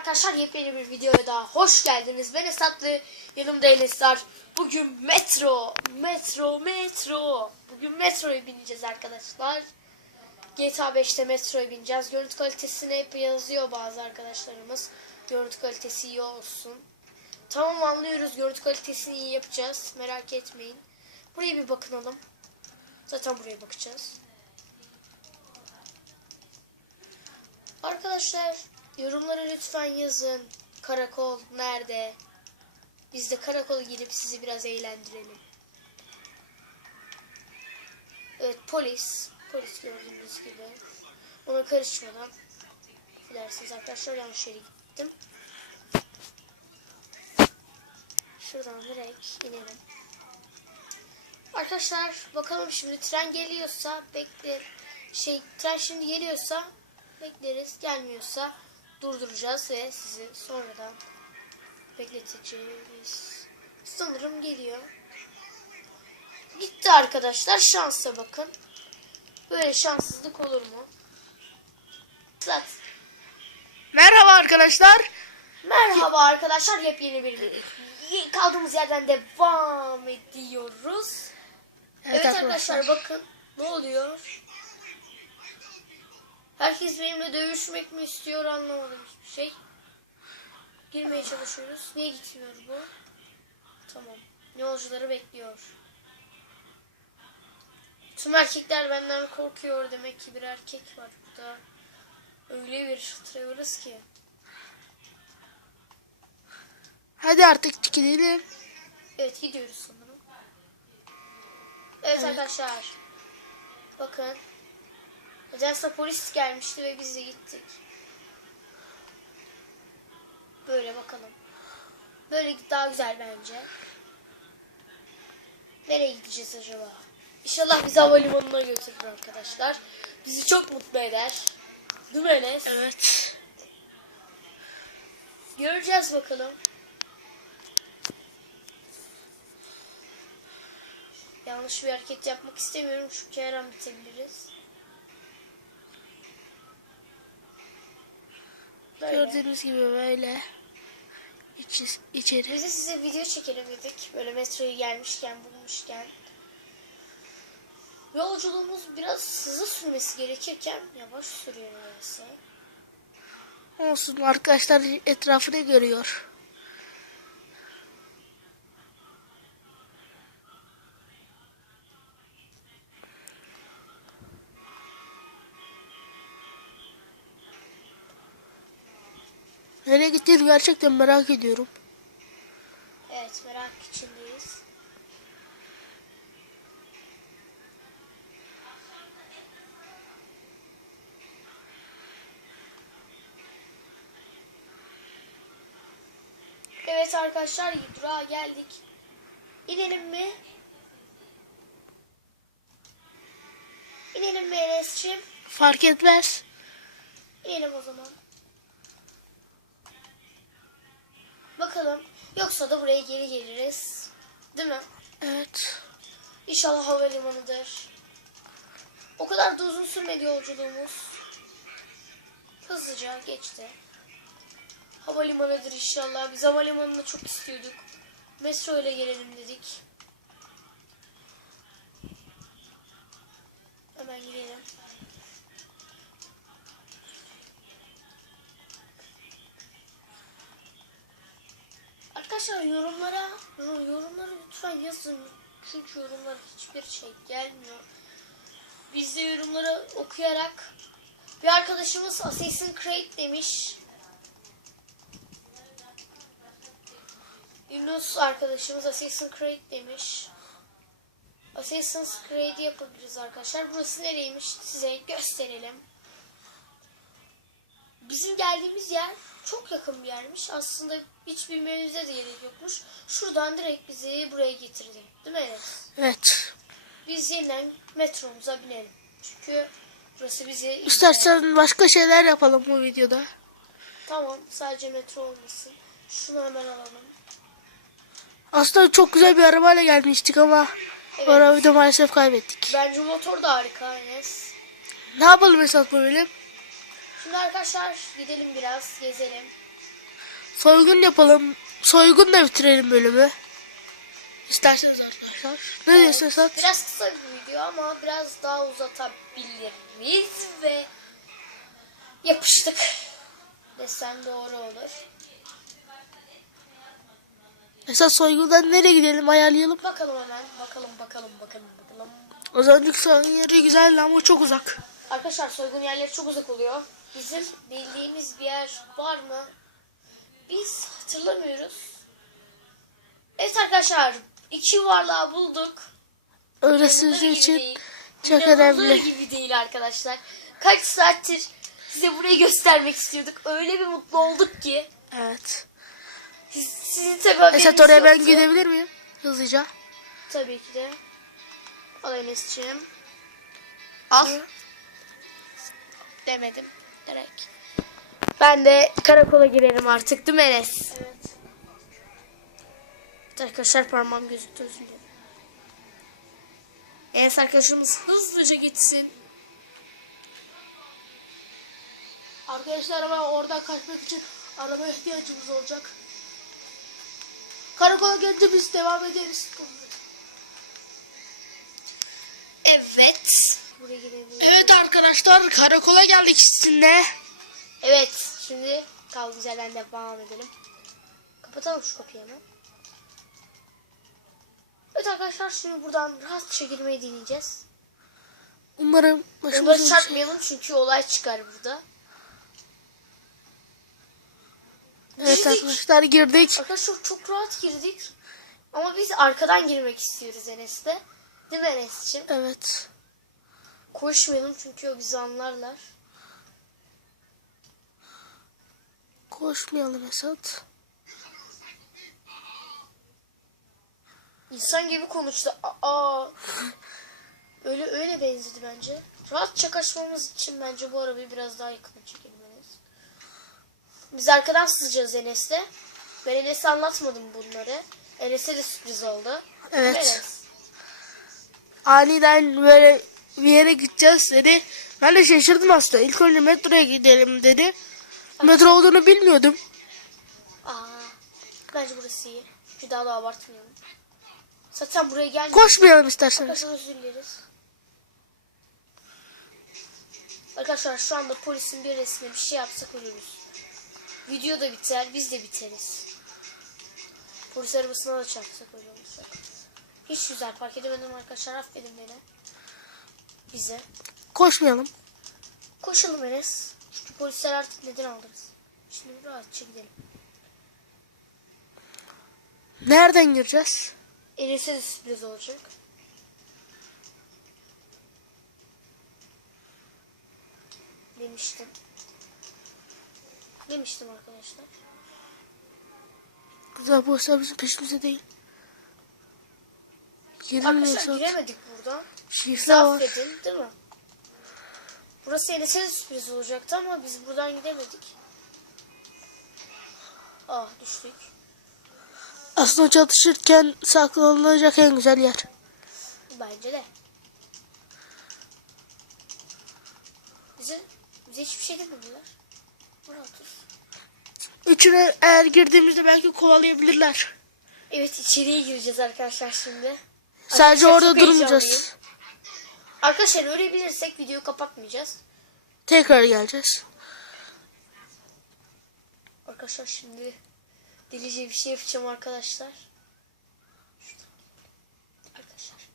arkadaşlar yepyeni bir videoya daha hoş geldiniz. Ben Esatlı, yanımda Enes var. Bugün metro, metro, metro. Bugün metroya bineceğiz arkadaşlar. GTA 5'te metroya bineceğiz. Görüntü kalitesini hep yazıyor bazı arkadaşlarımız. Görüntü kalitesi iyi olsun. Tamam anlıyoruz. Görüntü kalitesini iyi yapacağız. Merak etmeyin. Buraya bir bakınalım. Zaten buraya bakacağız. Arkadaşlar yorumlara lütfen yazın. Karakol nerede? Biz de karakola gidip sizi biraz eğlendirelim. Evet polis. Polis gördüğünüz gibi. Ona karışmadan. Dilerseniz arkadaşlar yanlış yere gittim. Şuradan direkt inelim. Arkadaşlar bakalım şimdi tren geliyorsa bekle şey tren şimdi geliyorsa bekleriz. Gelmiyorsa durduracağız ve sizi sonradan bekleteceğiz. Sanırım geliyor. Gitti arkadaşlar. Şansa bakın. Böyle şanssızlık olur mu? Zat. Merhaba arkadaşlar. Merhaba arkadaşlar. Yepyeni bir. Kaldığımız yerden devam ediyoruz. Evet, arkadaşlar bakın. Ne oluyor? Herkes benimle dövüşmek mi istiyor anlamadım hiçbir şey. Girmeye çalışıyoruz. Niye gitmiyor bu? Tamam. Yolcuları bekliyor. Tüm erkekler benden korkuyor. Demek ki bir erkek var burada. Öyle bir Trevor'ız ki. Hadi artık gidelim. Evet gidiyoruz sanırım. Evet, arkadaşlar. Bakın. Nedense polis gelmişti ve biz de gittik. Böyle bakalım. Böyle daha güzel bence. Nereye gideceğiz acaba? İnşallah bizi havalimanına götürür arkadaşlar. Bizi çok mutlu eder. Değil mi Enes? Evet. Göreceğiz bakalım. Yanlış bir hareket yapmak istemiyorum çünkü her an bitebiliriz. Böyle. Gördüğünüz gibi böyle içi, içeri. Biz de size video çekelim dedik. Böyle metroyu gelmişken bulmuşken. Yolculuğumuz biraz hızlı sürmesi gerekirken yavaş sürüyor neredeyse. Olsun arkadaşlar etrafını görüyor. Gittiğini gerçekten merak ediyorum. Evet merak içindeyiz. Evet arkadaşlar durağa geldik. İnelim mi? İnelim mi Enes'ciğim? Fark etmez. İnelim o zaman. Bakalım. Yoksa da buraya geri geliriz. Değil mi? Evet. İnşallah havalimanıdır. O kadar da uzun sürmedi yolculuğumuz. Hızlıca geçti. Havalimanıdır inşallah. Biz havalimanını çok istiyorduk. Metro ile gelelim dedik. Hemen gidelim. Arkadaşlar yorumlara yorumlara lütfen yazın. Çünkü yorumlara hiçbir şey gelmiyor. Biz de yorumları okuyarak bir arkadaşımız Assassin's Creed demiş. Yunus arkadaşımız Assassin's Creed demiş. Assassin's Creed'i yapabiliriz arkadaşlar. Burası nereymiş size gösterelim. Bizim geldiğimiz yer çok yakın bir yermiş. Aslında hiç bilmemize de gerek yokmuş. Şuradan direkt bizi buraya getirdi. Değil mi Enes? Evet. Biz yeniden metromuza binelim. Çünkü burası bizi... İstersen başka şeyler yapalım bu videoda. Tamam sadece metro olmasın. Şunu hemen alalım. Aslında çok güzel bir arabayla gelmiştik ama Evet. o arabayı da maalesef kaybettik. Bence motor da harika Enes. Ne yapalım Esat bu bölüm? Şimdi arkadaşlar gidelim biraz gezelim. Soygun yapalım. Soygun da bitirelim bölümü. İsterseniz arkadaşlar. Ne diyorsun Esat? Biraz kısa bir video ama biraz daha uzatabiliriz ve yapıştık. Desem doğru olur. Esat soygundan nereye gidelim ayarlayalım. Bakalım hemen. Bakalım bakalım bakalım bakalım. Az önceki soygun yeri güzeldi ama çok uzak. Arkadaşlar soygun yerleri çok uzak oluyor. Bizim bildiğimiz bir yer var mı? Biz hatırlamıyoruz. Evet arkadaşlar iki yuvarlağı bulduk. Öyle sizin için değil. çok İnanılır önemli. gibi değil arkadaşlar. Kaç saattir size burayı göstermek istiyorduk. Öyle bir mutlu olduk ki. Evet. Siz, sizin tabi haberiniz Esat oraya ben yoktu. gidebilir miyim? Hızlıca. Tabii ki de. Al Enes'ciğim. Al. Demedim. Direkt. Ben de karakola girelim artık değil mi Enes? Evet. Arkadaşlar parmağım gözüktü özür dilerim. Enes arkadaşımız hızlıca gitsin. Arkadaşlar ama oradan kaçmak için araba ihtiyacımız olacak. Karakola gelince biz devam ederiz. Evet. Evet arkadaşlar karakola geldik sizinle. Evet. Şimdi kaldığımız yerden devam edelim. Kapatalım şu kapıyı hemen. Evet arkadaşlar şimdi buradan rahatça girmeyi deneyeceğiz. Umarım başımıza çarpmayalım çünkü olay çıkar burada. Evet Girdik. arkadaşlar girdik. Arkadaşlar çok rahat girdik. Ama biz arkadan girmek istiyoruz Enes'le. Değil mi Enes'ciğim? Evet. Koşmayalım çünkü o bizi anlarlar. Koşmayalım Esat. İnsan gibi konuştu. Aa. Öyle öyle benzedi bence. Rahatça kaçmamız için bence bu arabayı biraz daha yakına Enes. Biz arkadan sızacağız Enes'le. Ben Enes'e anlatmadım bunları. Enes'e de sürpriz oldu. Evet. Enes? Aniden böyle bir yere gideceğiz dedi. Ben de şaşırdım aslında. İlk önce metroya gidelim dedi. Metro olduğunu bilmiyordum. Aa, bence burası iyi. Bir daha da abartmayalım. Zaten buraya gelmedik. Koşmayalım isterseniz. Arkadaşlar özür dileriz. Arkadaşlar şu anda polisin bir resmine bir şey yapsak ölürüz. Video da biter, biz de biteriz. Polis arabasına da çarpsak öyle olursak. Hiç güzel fark edemedim arkadaşlar affedin beni. Bize. Koşmayalım. Koşalım Enes. Çünkü polisler artık neden aldınız? Şimdi rahatça gidelim. Nereden gireceğiz? Enes'e de sürpriz olacak. Demiştim. Demiştim arkadaşlar. Güzel polisler bizim peşimize değil. Girilmiyor Arkadaşlar giremedik buradan. Şifre var. affedin değil mi? Burası Enes'e sürpriz olacaktı ama biz buradan gidemedik. Ah düştük. Aslında çatışırken saklanılacak en güzel yer. Bence de. Bize, bize hiçbir şey demediler. Rahatız. Üçüne eğer girdiğimizde belki kovalayabilirler. Evet içeriye gireceğiz arkadaşlar şimdi. Sadece Arkadaşlar, orada durmayacağız. Arkadaşlar ölebilirsek videoyu kapatmayacağız. Tekrar geleceğiz. Arkadaşlar şimdi delice bir şey yapacağım arkadaşlar. Şuradan. Arkadaşlar.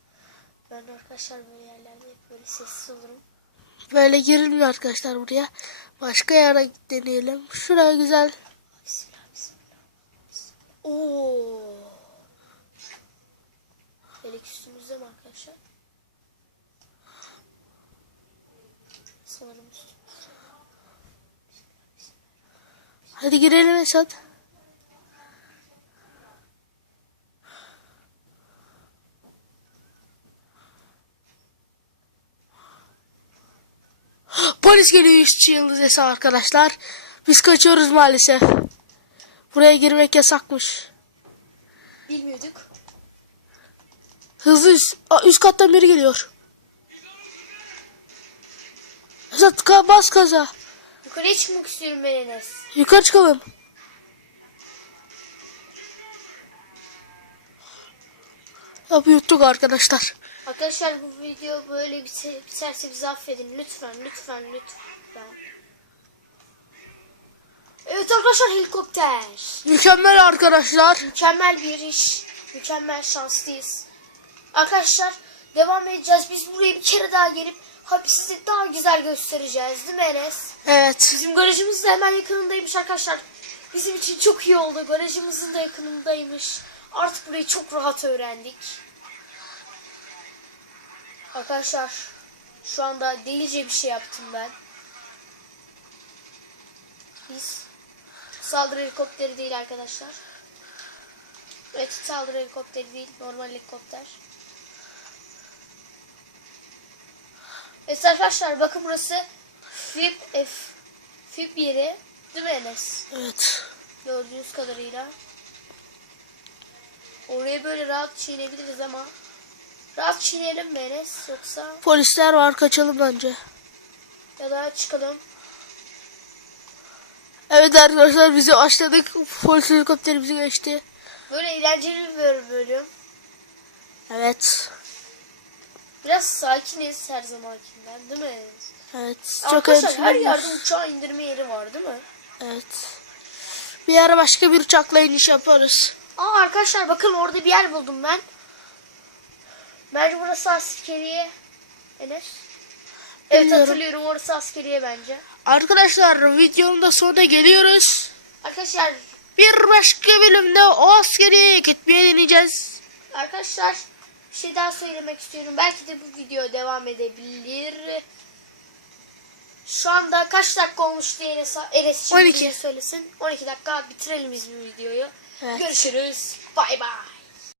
Ben arkadaşlar böyle yerlerde hep böyle sessiz olurum. Böyle girilmiyor arkadaşlar buraya. Başka yere deneyelim. Şuraya güzel. Bismillah bismillah. bismillah. Oo. Elek üstümüzde mi arkadaşlar? Sanırım üstümüzde. Hadi girelim Esat. Polis geliyor işçi yıldız Esa arkadaşlar. Biz kaçıyoruz maalesef. Buraya girmek yasakmış. Bilmiyorduk. Hızlı üst, Aa, üst kattan biri geliyor. Esat bas kaza. Yukarı çıkmak istiyorum ben Yukarı çıkalım. Ya yuttuk arkadaşlar. Arkadaşlar bu video böyle biterse bizi affedin. Lütfen, lütfen, lütfen. Evet arkadaşlar helikopter. Mükemmel arkadaşlar. Mükemmel bir iş. Mükemmel şanslıyız. Arkadaşlar devam edeceğiz. Biz buraya bir kere daha gelip hapisi daha güzel göstereceğiz. Değil mi Enes? Evet. Bizim garajımız da hemen yakınındaymış arkadaşlar. Bizim için çok iyi oldu. Garajımızın da yakınındaymış. Artık burayı çok rahat öğrendik. Arkadaşlar şu anda delice bir şey yaptım ben. Biz saldırı helikopteri değil arkadaşlar. Evet saldırı helikopteri değil normal helikopter. Evet arkadaşlar bakın burası FIP F FIP yeri değil mi Enes? Evet. Gördüğünüz kadarıyla. Oraya böyle rahat çiğnebiliriz ama rahat çiğneyelim mi Enes yoksa Polisler var kaçalım bence. ya da çıkalım. Evet arkadaşlar bize başladık. Polis helikopteri bizi geçti. Böyle eğlenceli bir bölüm. Evet. Biraz sakiniz her zamankinden değil mi? Evet. Çok Arkadaşlar her yerde uçağı indirme yeri var değil mi? Evet. Bir ara başka bir uçakla iniş yaparız. Aa arkadaşlar bakın orada bir yer buldum ben. Bence burası askeriye. Enes. Evet Bilmiyorum. hatırlıyorum orası askeriye bence. Arkadaşlar videonun da sonuna geliyoruz. Arkadaşlar Bir başka bölümde o askeriye gitmeye deneyeceğiz. Arkadaşlar bir şey daha söylemek istiyorum. Belki de bu video devam edebilir. Şu anda kaç dakika olmuş diye şimdi 12. söylesin. 12 dakika bitirelim biz bu videoyu. Evet. Görüşürüz. Bay bay.